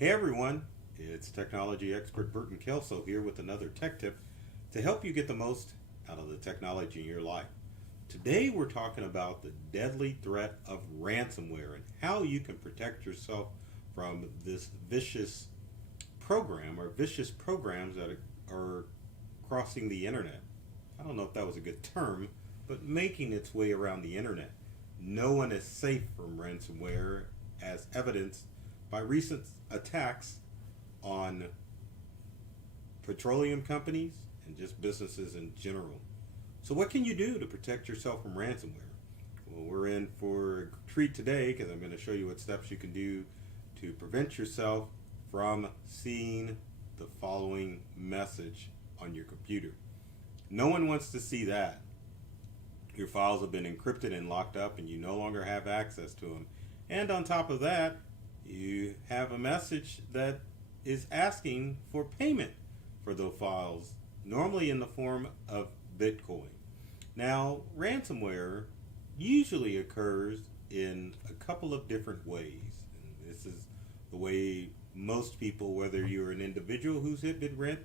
Hey everyone, it's technology expert Burton Kelso here with another tech tip to help you get the most out of the technology in your life. Today we're talking about the deadly threat of ransomware and how you can protect yourself from this vicious program or vicious programs that are crossing the internet. I don't know if that was a good term, but making its way around the internet. No one is safe from ransomware, as evidenced by recent attacks on petroleum companies and just businesses in general. So what can you do to protect yourself from ransomware? Well, we're in for a treat today because I'm going to show you what steps you can do to prevent yourself from seeing the following message on your computer. No one wants to see that. Your files have been encrypted and locked up and you no longer have access to them. And on top of that, you have a message that is asking for payment for those files, normally in the form of Bitcoin. Now, ransomware usually occurs in a couple of different ways. And this is the way most people, whether you're an individual who's hit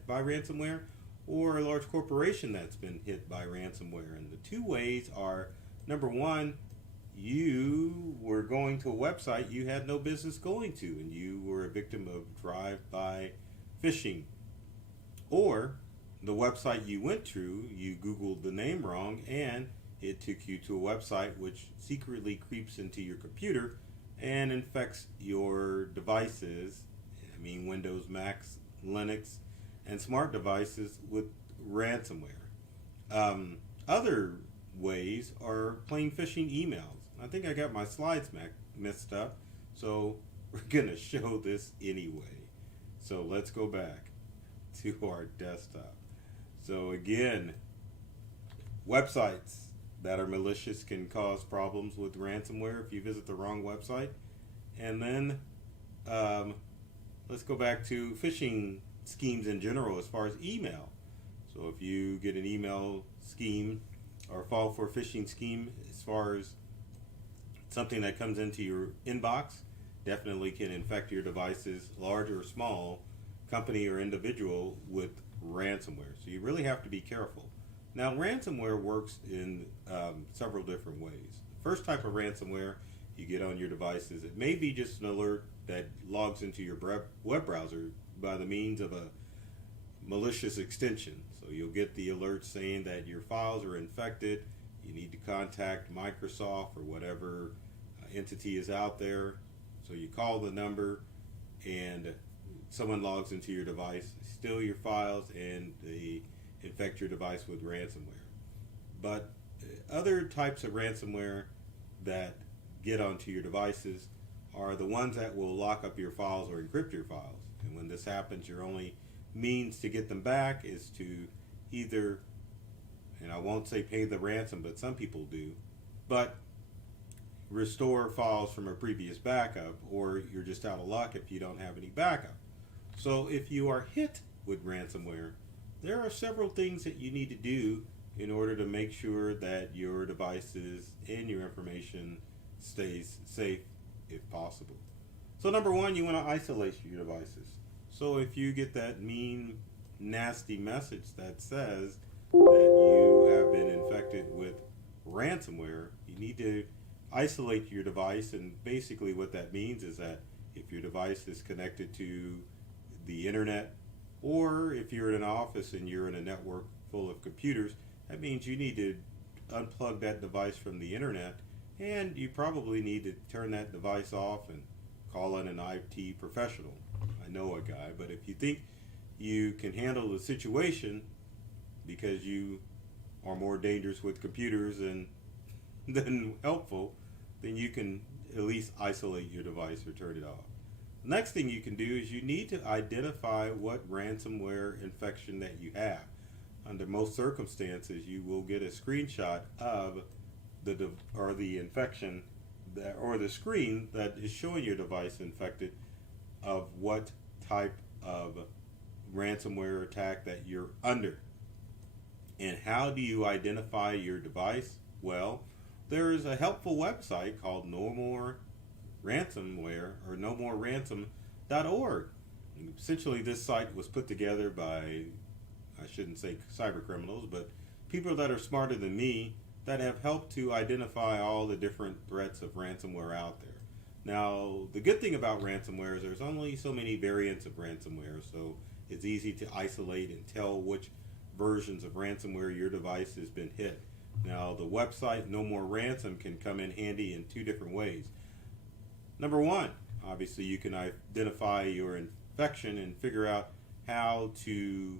by ransomware or a large corporation that's been hit by ransomware. And the two ways are, number one, you were going to a website you had no business going to, and you were a victim of DriveBy Phishing. Or the website you went to, you Googled the name wrong, and it took you to a website which secretly creeps into your computer and infects your devices, Windows, Macs, Linux, and smart devices with ransomware. Other ways are plain phishing emails. I think I got my slides messed up, so we're going to show this anyway. So let's go back to our desktop. So again, websites that are malicious can cause problems with ransomware if you visit the wrong website. And then let's go back to phishing schemes in general as far as email. So if you get an email scheme or fall for a phishing scheme as far as something that comes into your inbox, definitely can infect your devices, large or small, company or individual, with ransomware. So you really have to be careful. Now, ransomware works in several different ways. First type of ransomware you get on your devices, it may be just an alert that logs into your web browser by the means of a malicious extension. So you'll get the alert saying that your files are infected. You need to contact Microsoft or whatever entity is out there. So you call the number and someone logs into your device, steal your files, and they infect your device with ransomware. But other types of ransomware that get onto your devices are the ones that will lock up your files or encrypt your files. And when this happens, your only means to get them back is to either, and I won't say pay the ransom, but some people do, but restore files from a previous backup, or you're just out of luck if you don't have any backup. So if you are hit with ransomware, there are several things that you need to do in order to make sure that your devices and your information stays safe if possible. So number one, you want to isolate your devices. So if you get that mean, nasty message that says that you have been infected with ransomware, you need to isolate your device. And basically what that means is that if your device is connected to the internet, or if you're in an office and you're in a network full of computers, that means you need to unplug that device from the internet, and you probably need to turn that device off and call in an IT professional. I know a guy, but if you think you can handle the situation because you are more dangerous with computers than helpful, then you can at least isolate your device or turn it off. The next thing you can do is you need to identify what ransomware infection that you have. Under most circumstances, you will get a screenshot of the infection or the screen that is showing your device infected of what type of ransomware attack that you're under. And how do you identify your device? Well, there is a helpful website called No More Ransomware or ransom.org. Essentially, this site was put together by, I shouldn't say cyber criminals, but people that are smarter than me that have helped to identify all the different threats of ransomware out there. Now, the good thing about ransomware is there's only so many variants of ransomware, so it's easy to isolate and tell which versions of ransomware your device has been hit. Now, the website No More Ransom can come in handy in two different ways. Number one, obviously you can identify your infection and figure out how to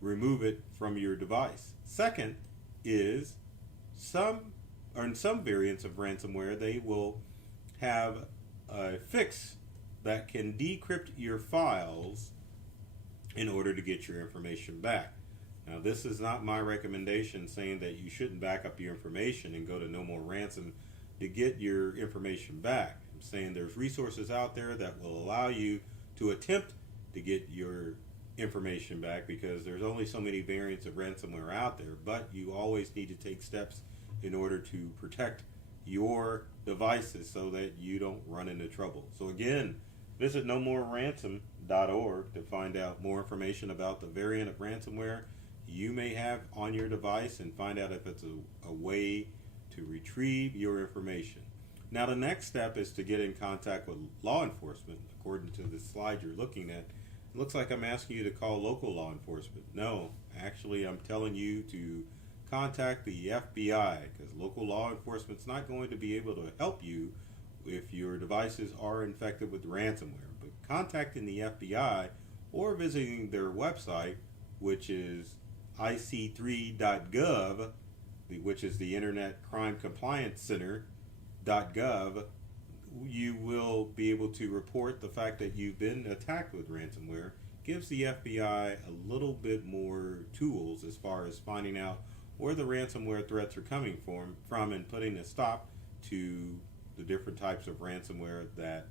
remove it from your device. Second is in some variants of ransomware, they will have a fix that can decrypt your files in order to get your information back. Now, this is not my recommendation saying that you shouldn't back up your information and go to No More Ransom to get your information back. I'm saying there's resources out there that will allow you to attempt to get your information back, because there's only so many variants of ransomware out there, but you always need to take steps in order to protect your devices so that you don't run into trouble. So again, visit nomoreransom.org to find out more information about the variant of ransomware you may have on your device and find out if it's a way to retrieve your information. Now, the next step is to get in contact with law enforcement. According to the slide you're looking at, it looks like I'm asking you to call local law enforcement. No, actually I'm telling you to contact the FBI, because local law enforcement's not going to be able to help you if your devices are infected with ransomware. But contacting the FBI or visiting their website, which is ic3.gov, which is the Internet Crime Compliance Center.gov, you will be able to report the fact that you've been attacked with ransomware. Gives the FBI a little bit more tools as far as finding out where the ransomware threats are coming from and putting a stop to the different types of ransomware that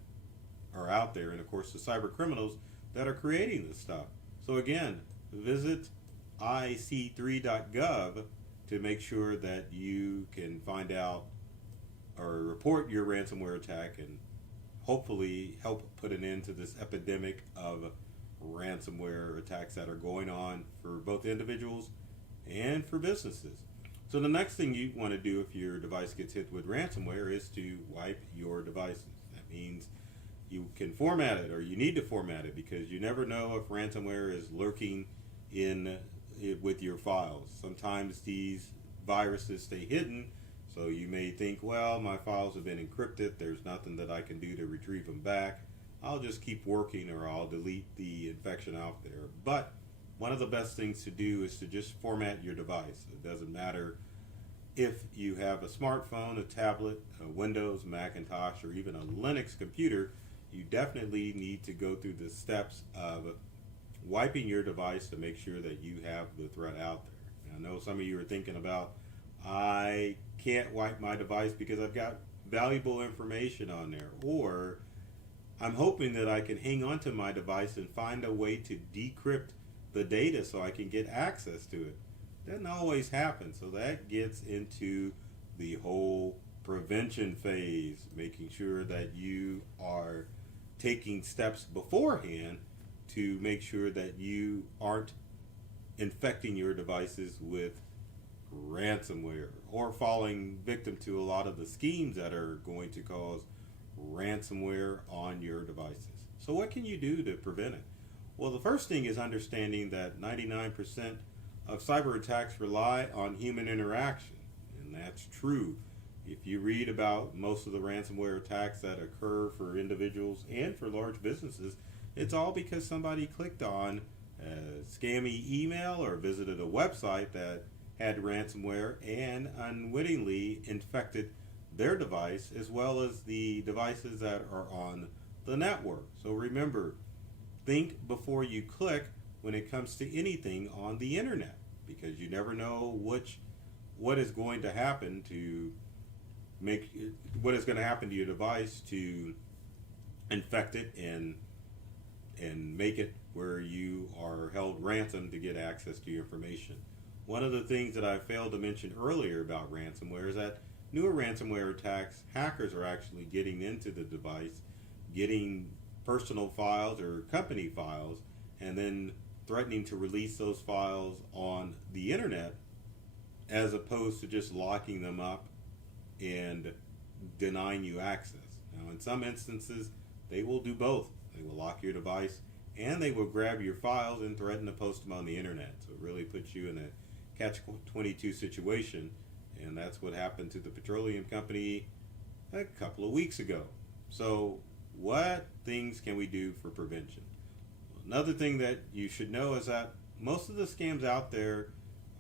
are out there, and of course the cyber criminals that are creating this stuff. So again, visit ic3.gov to make sure that you can find out or report your ransomware attack and hopefully help put an end to this epidemic of ransomware attacks that are going on for both individuals and for businesses. So the next thing you want to do if your device gets hit with ransomware is to wipe your devices. That means you can format it, or you need to format it, because you never know if ransomware is lurking with your files. Sometimes these viruses stay hidden, so you may think, well, my files have been encrypted, there's nothing that I can do to retrieve them back. I'll just keep working, or I'll delete the infection out there. But one of the best things to do is to just format your device. It doesn't matter if you have a smartphone, a tablet, a Windows, Macintosh, or even a Linux computer. You definitely need to go through the steps of wiping your device to make sure that you have the threat out there. And I know some of you are thinking about, I can't wipe my device because I've got valuable information on there, or I'm hoping that I can hang on to my device and find a way to decrypt the data so I can get access to it. Doesn't always happen, so that gets into the whole prevention phase, making sure that you are taking steps beforehand to make sure that you aren't infecting your devices with ransomware or falling victim to a lot of the schemes that are going to cause ransomware on your devices. So what can you do to prevent it? Well, the first thing is understanding that 99% of cyber attacks rely on human interaction, and that's true. If you read about most of the ransomware attacks that occur for individuals and for large businesses, it's all because somebody clicked on a scammy email or visited a website that had ransomware and unwittingly infected their device as well as the devices that are on the network. So remember, think before you click when it comes to anything on the internet, because you never know what is going to happen to your device to infect it and make it where you are held ransom to get access to your information. One of the things that I failed to mention earlier about ransomware is that newer ransomware attacks, hackers are actually getting into the device, getting personal files or company files and then threatening to release those files on the internet, as opposed to just locking them up and denying you access. Now, in some instances, they will do both. They will lock your device and they will grab your files and threaten to post them on the internet. So it really puts you in a catch-22 situation, and that's what happened to the petroleum company a couple of weeks ago. So what things can we do for prevention? Another thing that you should know is that most of the scams out there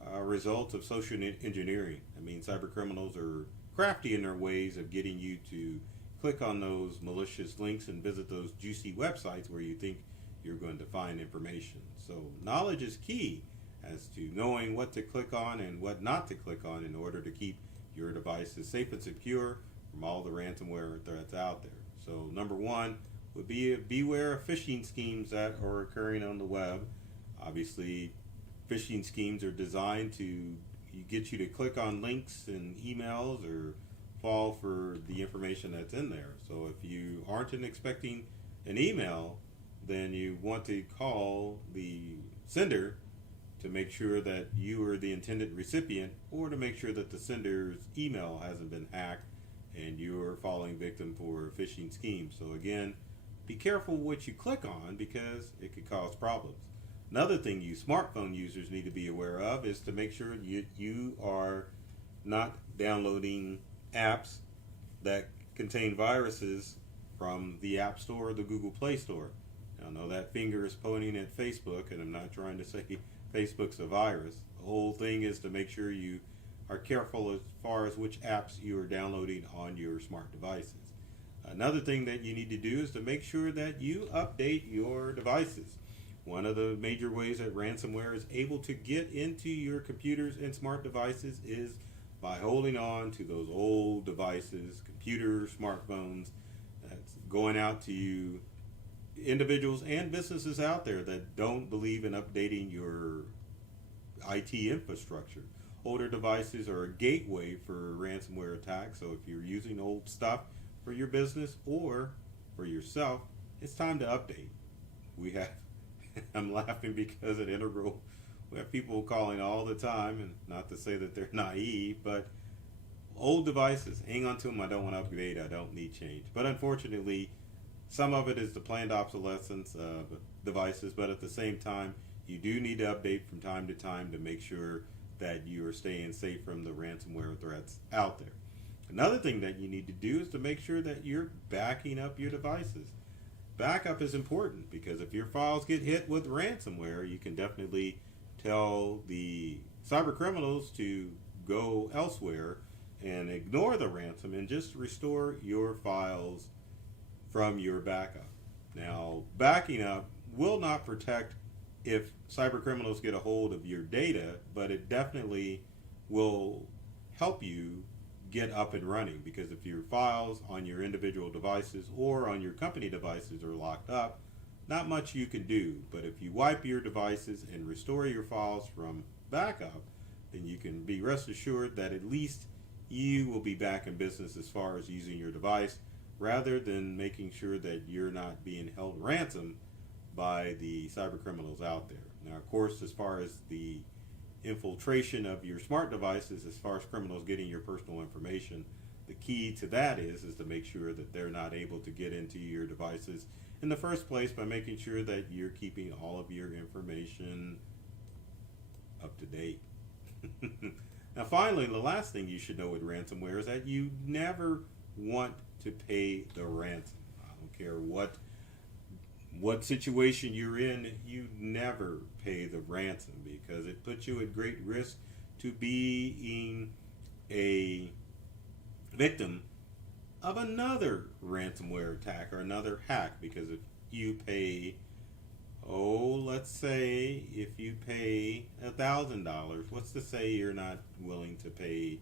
are results of social engineering. I mean, cyber criminals are crafty in their ways of getting you to click on those malicious links and visit those juicy websites where you think you're going to find information. So knowledge is key as to knowing what to click on and what not to click on in order to keep your devices safe and secure from all the ransomware threats out there. So number one would be beware of phishing schemes that are occurring on the web. Obviously, phishing schemes are designed to get you to click on links and emails or fall for the information that's in there. So if you aren't expecting an email, then you want to call the sender to make sure that you are the intended recipient, or to make sure that the sender's email hasn't been hacked and you are falling victim for a phishing scheme. So again, be careful what you click on because it could cause problems. Another thing you smartphone users need to be aware of is to make sure you are not downloading apps that contain viruses from the App Store or the Google Play Store. Now, I know that finger is pointing at Facebook, and I'm not trying to say Facebook's a virus. The whole thing is to make sure you are careful as far as which apps you are downloading on your smart devices. Another thing that you need to do is to make sure that you update your devices. One of the major ways that ransomware is able to get into your computers and smart devices is by holding on to those old devices, computers, smartphones. That's going out to you, individuals and businesses out there that don't believe in updating your IT infrastructure. Older devices are a gateway for ransomware attacks, so if you're using old stuff for your business or for yourself, it's time to update. We have, I'm laughing because at Integral, we have people calling all the time, and not to say that they're naive, but old devices, hang on to them, I don't want to upgrade, I don't need change. But unfortunately, some of it is the planned obsolescence of devices, but at the same time, you do need to update from time to time to make sure that you are staying safe from the ransomware threats out there. Another thing that you need to do is to make sure that you're backing up your devices. Backup is important because if your files get hit with ransomware, you can definitely tell the cyber criminals to go elsewhere and ignore the ransom and just restore your files from your backup. Now, backing up will not protect if cyber criminals get a hold of your data, but it definitely will help you get up and running, because if your files on your individual devices or on your company devices are locked up, not much you can do. But if you wipe your devices and restore your files from backup, then you can be rest assured that at least you will be back in business as far as using your device, rather than making sure that you're not being held ransom by the cyber criminals out there. Now, of course, as far as the infiltration of your smart devices, as far as criminals getting your personal information, the key to that is to make sure that they're not able to get into your devices in the first place by making sure that you're keeping all of your information up to date. Now, finally, the last thing you should know with ransomware is that you never want to pay the ransom. I don't care what situation you're in, you never pay the ransom, because it puts you at great risk to being a victim of another ransomware attack or another hack. Because if you pay, let's say if you pay $1,000, what's to say you're not willing to pay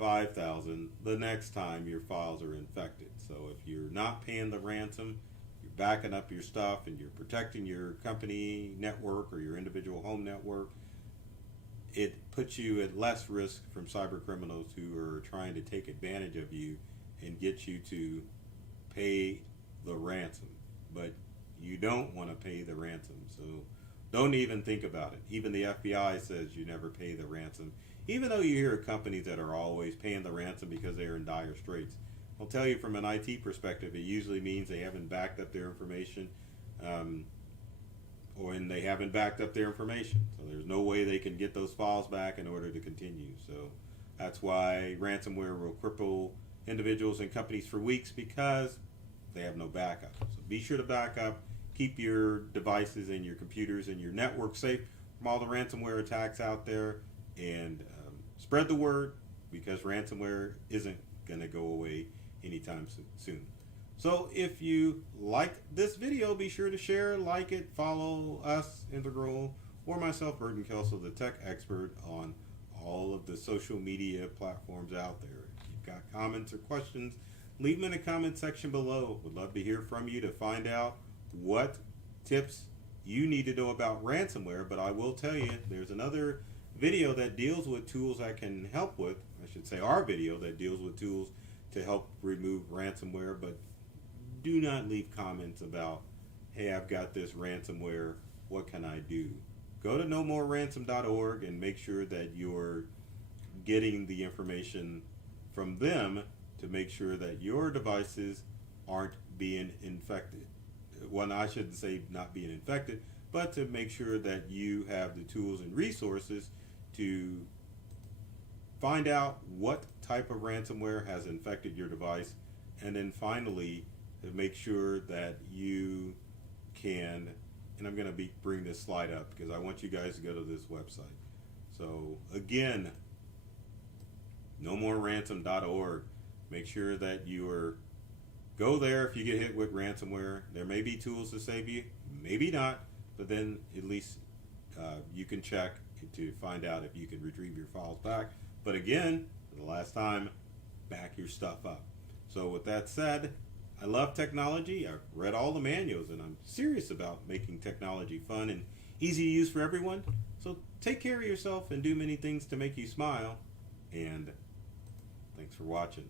$5,000 the next time your files are infected? So if you're not paying the ransom, you're backing up your stuff and you're protecting your company network or your individual home network, it puts you at less risk from cyber criminals who are trying to take advantage of you and get you to pay the ransom. you don't want to pay the ransom. So don't even think about it. Even the FBI says you never pay the ransom, even though you hear of companies that are always paying the ransom because they are in dire straits. I'll tell you, from an IT perspective, it usually means they haven't backed up their information, or when they haven't backed up their information. So there's no way they can get those files back in order to continue. So that's why ransomware will cripple individuals and companies for weeks, because they have no backup. So be sure to back up. Keep your devices and your computers and your network safe from all the ransomware attacks out there, and spread the word, because ransomware isn't going to go away anytime soon. So if you liked this video, be sure to share, like it, follow us, Integral, or myself, Burton Kelso, the tech expert, on all of the social media platforms out there. If you've got comments or questions, leave them in the comment section below. Would love to hear from you to find out what tips you need to know about ransomware. But I will tell you, there's another video that deals with tools that can help with, I should say our video that deals with tools to help remove ransomware. But do not leave comments about, hey, I've got this ransomware, what can I do? Go to nomoreransom.org and make sure that you're getting the information from them to make sure that your devices aren't being infected. Well, I shouldn't say not being infected, but to make sure that you have the tools and resources to find out what type of ransomware has infected your device, and then finally to make sure that you can, and I'm going to bring this slide up because I want you guys to go to this website. So again, nomoreransom.org. Make sure that go there if you get hit with ransomware. There may be tools to save you, maybe not, but then at least you can check to find out if you can retrieve your files back. But again, for the last time, back your stuff up. So with that said, I love technology. I've read all the manuals, and I'm serious about making technology fun and easy to use for everyone. So take care of yourself and do many things to make you smile. And thanks for watching.